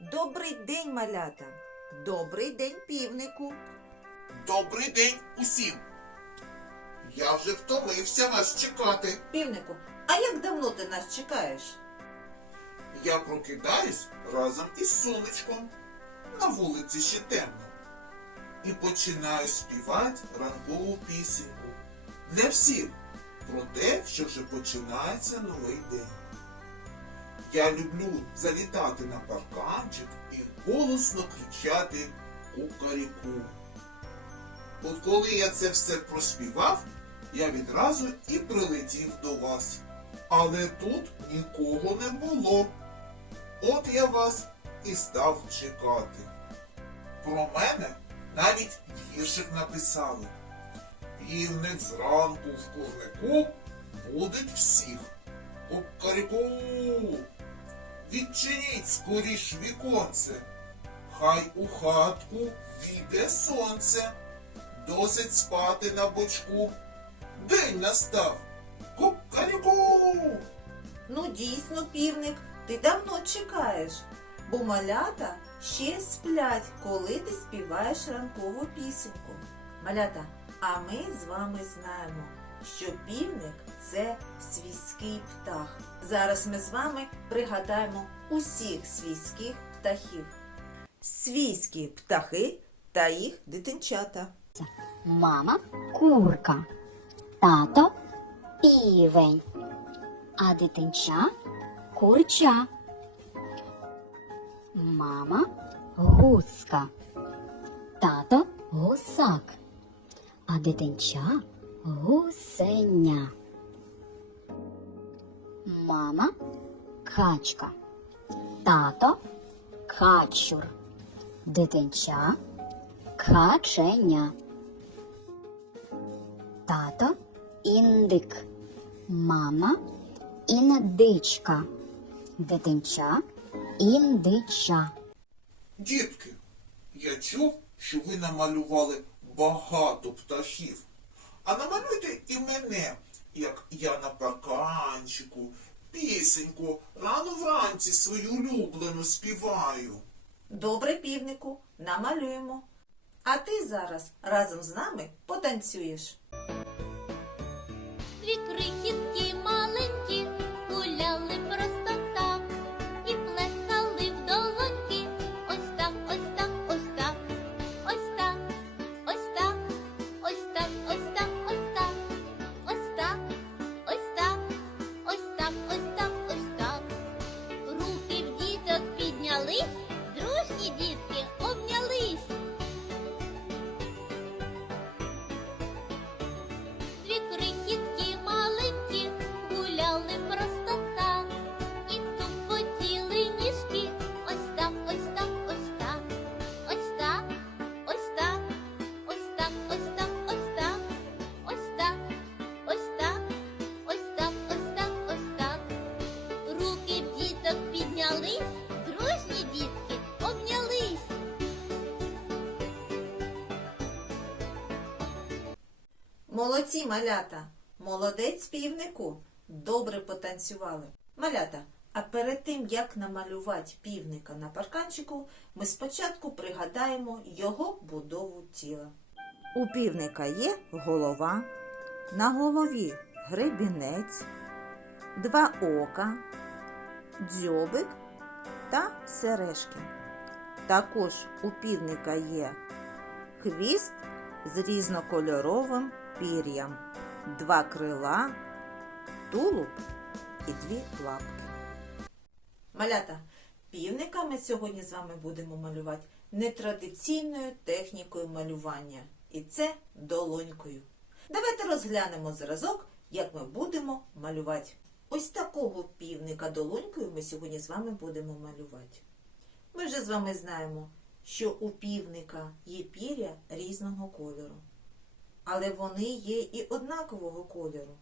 Добрий день, малята. Добрий день, півнику. Добрий день усім. Я вже втомився вас чекати. Півнику, а як давно ти нас чекаєш? Я прокидаюсь разом із сонечком. На вулиці ще темно. І починаю співати ранкову пісеньку. Для всіх про те, що вже починається новий день. Я люблю залітати на парканчик і голосно кричати кукаріку. От коли я це все проспівав, я відразу і прилетів до вас. Але тут нікого не було. От я вас і став чекати. Про мене навіть віршик написали. Півник зранку в курнику будить всіх. Кукаріку! Відчиніть скоріш віконце, хай у хатку війде сонце. Досить спати на бочку. День настав. Кукаріку! Ну, дійсно, півник, ти давно чекаєш, бо малята ще сплять, коли ти співаєш ранкову пісеньку. Малята, а ми з вами знаємо, що півник це свійський птах. Зараз ми з вами пригадаємо усіх свійських птахів. Свійські птахи та їх дитинчата. Мама курка, тато півень, а дитинча курча. Мама гуска, тато гусак, а дитинча гусеня. Мама качка, тато качур, дитинча каченя. Тато індик, мама індичка, дитинча індича. Дітки, я чув, що ви намалювали багато птахів. А намалюйте і мене, як я на парканчику, пісеньку, рано вранці свою улюблену співаю. Добре, півнику, намалюємо. А ти зараз разом з нами потанцюєш. Дві крихітки Молодці, малята! Молодець півнику! Добре потанцювали. Малята, а перед тим, як намалювати півника на парканчику, ми спочатку пригадаємо його будову тіла. У півника є голова, на голові гребінець, два ока, дзьобик та сережки. Також у півника є хвіст з різнокольоровим пір'ям, два крила, тулуб і дві лапки. Малята, півника ми сьогодні з вами будемо малювати нетрадиційною технікою малювання. І це долонькою. Давайте розглянемо зразок, як ми будемо малювати. Ось такого півника долонькою ми сьогодні з вами будемо малювати. Ми вже з вами знаємо, що у півника є пір'я різного кольору. Але вони є і однакового кольору.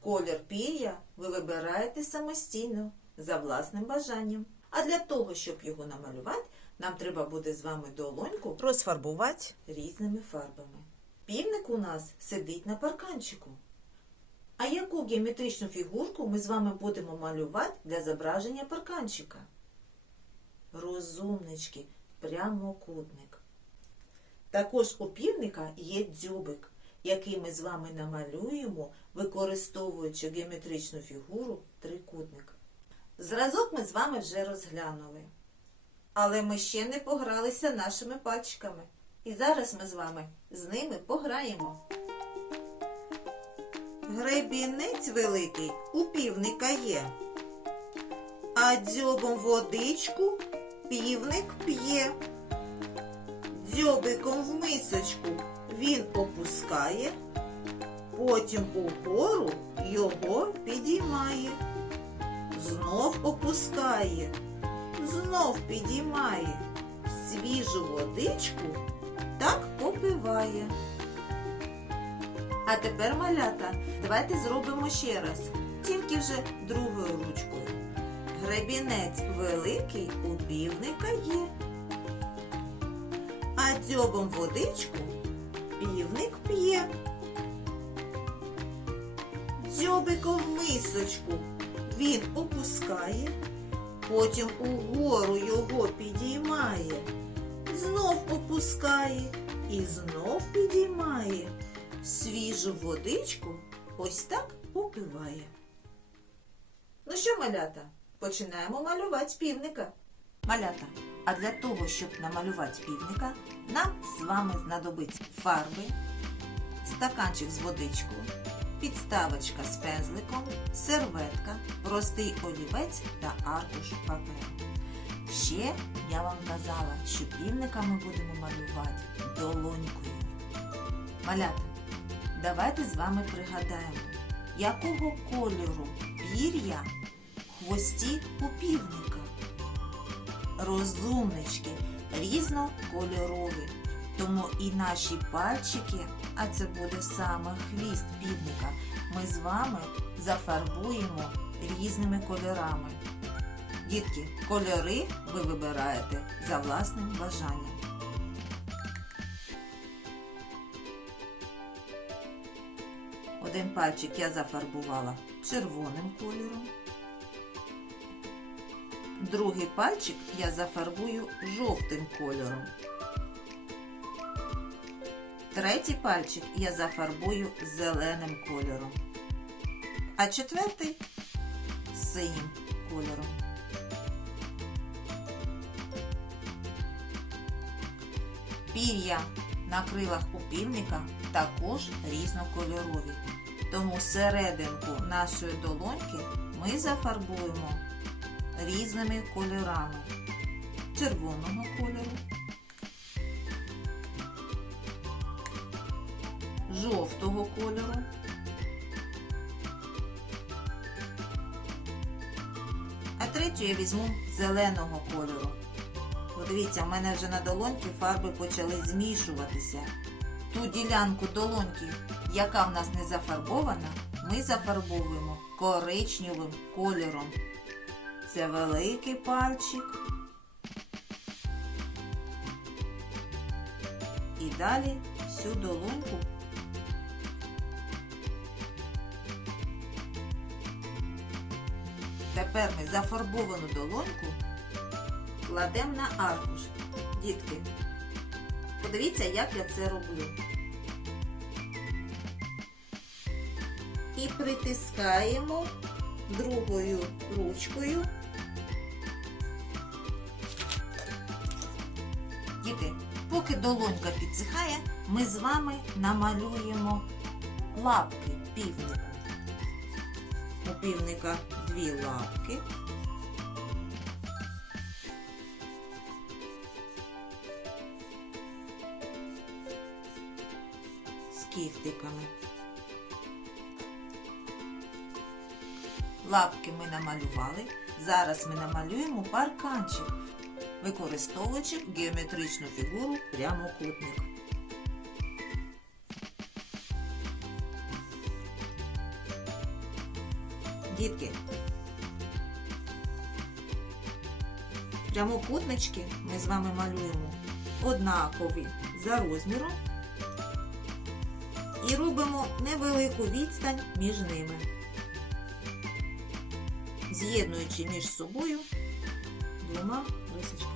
Колір пір'я ви вибираєте самостійно, за власним бажанням. А для того, щоб його намалювати, нам треба буде з вами долоньку розфарбувати різними фарбами. Півник у нас сидить на парканчику. А яку геометричну фігурку ми з вами будемо малювати для зображення парканчика? розумнички, прямокутник. Також у півника є дзьобик, який ми з вами намалюємо, використовуючи геометричну фігуру трикутник. Зразок ми з вами вже розглянули. Але ми ще не погралися нашими пальчиками. І зараз ми з вами з ними пограємо. Гребінець великий у півника є, а дзьобом водичку півник п'є. Дзьобиком в мисочку він опускає, потім угору його підіймає, знов опускає, знов підіймає, свіжу водичку так попиває. А тепер, малята, давайте зробимо ще раз, тільки вже другою ручкою. Гребінець великий у півника є. А дзьобом водичку півник п'є. Дзьобиком мисочку він опускає, потім угору його підіймає, знов опускає і знов підіймає. Свіжу водичку ось так попиває. Ну що, малята, починаємо малювати півника. Малята, а для того, щоб намалювати півника, нам з вами знадобиться фарби, стаканчик з водичкою, підставочка з пензликом, серветка, простий олівець та аркуш паперу. Ще я вам казала, що півника ми будемо малювати долонькою. Малята, давайте з вами пригадаємо, якого кольору пір'я в хвості у півника. Розумнички різнокольорові, тому і наші пальчики, а це буде саме хвіст півника, ми з вами зафарбуємо різними кольорами. Дітки, кольори ви вибираєте за власним бажанням. Один пальчик я зафарбувала червоним кольором. Другий пальчик я зафарбую жовтим кольором. Третій пальчик я зафарбую зеленим кольором. А четвертий синім кольором. Пір'я на крилах у півника також різнокольорові. Тому серединку нашої долоньки ми зафарбуємо різними кольорами червоного кольору, жовтого кольору, а третю я візьму зеленого кольору. Подивіться, в мене вже на долоньки фарби почали змішуватися. Ту ділянку долоньки, яка в нас не зафарбована, ми зафарбовуємо коричневим кольором. Це великий пальчик. І далі всю долоньку. Тепер ми зафарбовану долоньку кладемо на аркуш. Дітки, подивіться, як я це роблю. І притискаємо другою ручкою. Діти, поки долонька підсихає, ми з вами намалюємо лапки півнику. У півника дві лапки. з кіхтиками. Лапки ми намалювали. Зараз ми намалюємо парканчик, використовуючи геометричну фігуру прямокутник. Дітки, прямокутнички ми з вами малюємо однакові за розміром і робимо невелику відстань між ними, з'єднуючи між собою двома рисочками.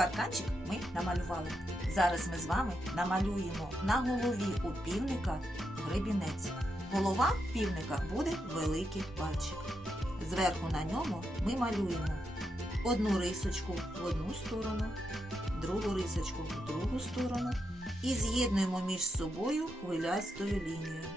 Парканчик ми намалювали. Зараз ми з вами намалюємо на голові у півника гребінець. Голова півника буде великий пальчик. Зверху на ньому ми малюємо одну рисочку в одну сторону, другу рисочку в другу сторону і з'єднуємо між собою хвилястою лінією.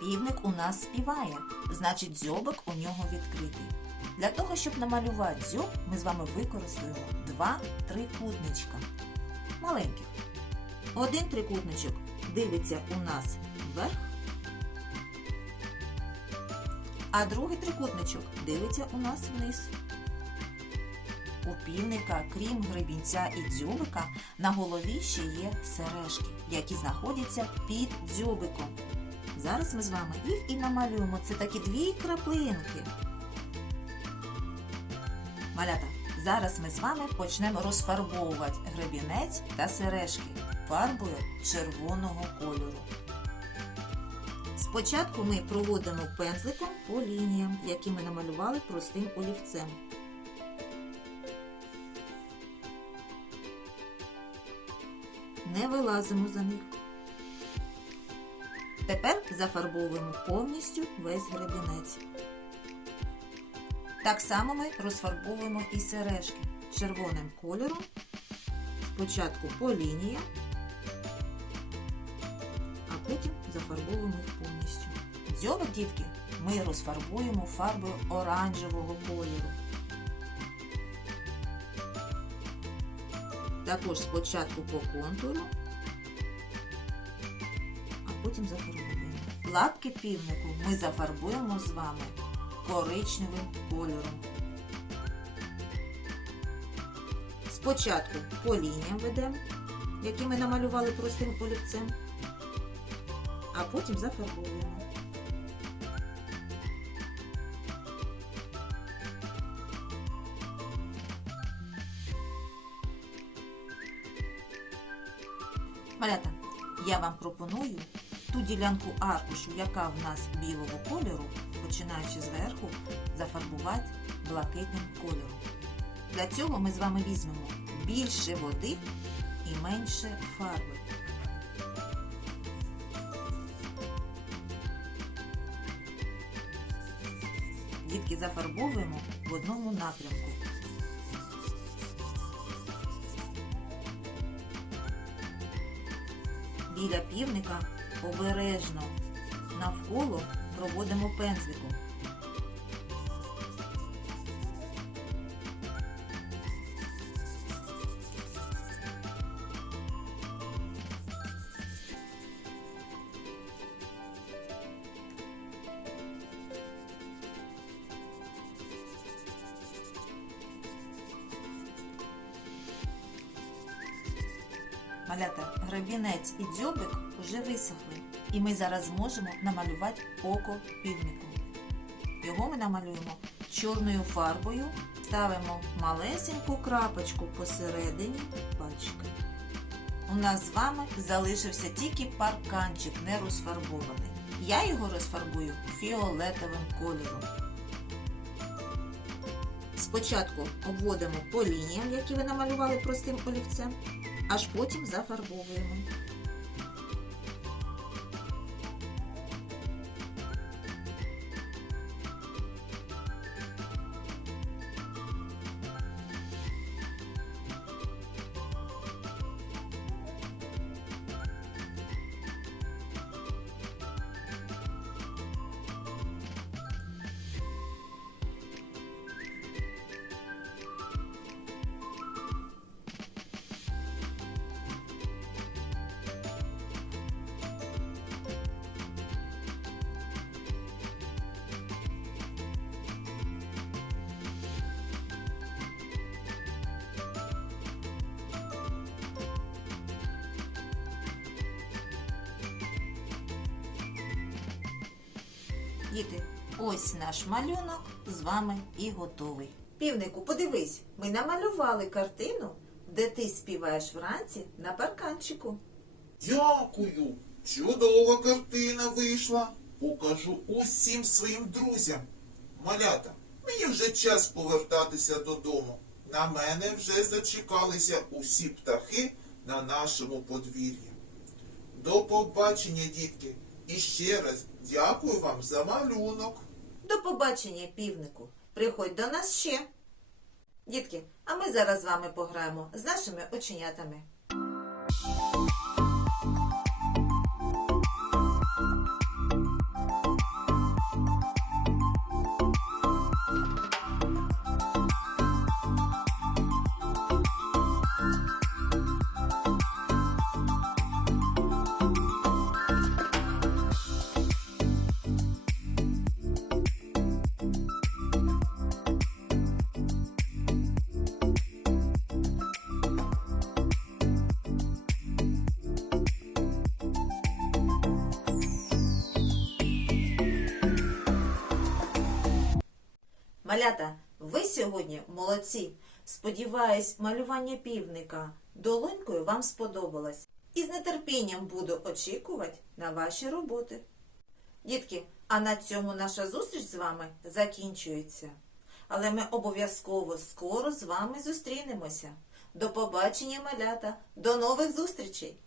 Півник у нас співає, значить дзьобик у нього відкритий. Для того, щоб намалювати дзьоб, ми з вами використаємо два трикутничка. Маленьких. Один трикутничок дивиться у нас вверх, а другий трикутничок дивиться у нас вниз. У півника, крім гребінця і дзьобика, на голові ще є сережки, які знаходяться під дзьобиком. Зараз ми з вами їх і намалюємо. Це такі дві краплинки. Малята, зараз ми з вами почнемо розфарбовувати гребінець та сережки фарбою червоного кольору. Спочатку ми проводимо пензликом по лініям, які ми намалювали простим олівцем. Не вилазимо за них. Тепер зафарбовуємо повністю весь гребінець. Так само ми розфарбовуємо і сережки червоним кольором. Спочатку по лініям, а потім зафарбовуємо їх повністю. Дзьобик, дітки, ми розфарбуємо фарбою оранжевого кольору. Також спочатку по контуру, а потім зафарбуємо. Лапки півнику ми зафарбуємо з вами коричневим кольором. Спочатку по лініям ведемо, які ми намалювали простим олівцем, а потім зафарбовуємо. Малята, я вам пропоную ту ділянку аркушу, яка в нас білого кольору, починаючи зверху, зафарбувати блакитним кольором. Для цього ми з вами візьмемо більше води і менше фарби. Дітки зафарбовуємо в одному напрямку. Біля півника обережно навколо проводимо пензликом. Малята, гребінець і дзьобик вже висохли, і ми зараз зможемо намалювати око півнику. Його ми намалюємо чорною фарбою, ставимо малесеньку крапочку посередині пальчика. У нас з вами залишився тільки парканчик не розфарбований. Я його розфарбую фіолетовим кольором. Спочатку обводимо по лініям, які ви намалювали простим олівцем, аж потім зафарбовуємо. Діти, ось наш малюнок з вами і готовий. Півнику, подивись, ми намалювали картину, де ти співаєш вранці на парканчику. Дякую. Чудова картина вийшла. Покажу усім своїм друзям. Малята, мені вже час повертатися додому. На мене вже зачекалися усі птахи на нашому подвір'ї. До побачення, дітки, і ще раз дякую вам за малюнок. До побачення, півнику. Приходь до нас ще. Дітки, а ми зараз з вами пограємо з нашими оченятами. Малята, ви сьогодні молодці. Сподіваюсь, малювання півника долонькою вам сподобалось. І з нетерпінням буду очікувати на ваші роботи. Дітки, а на цьому наша зустріч з вами закінчується. Але ми обов'язково скоро з вами зустрінемося. До побачення, малята, до нових зустрічей!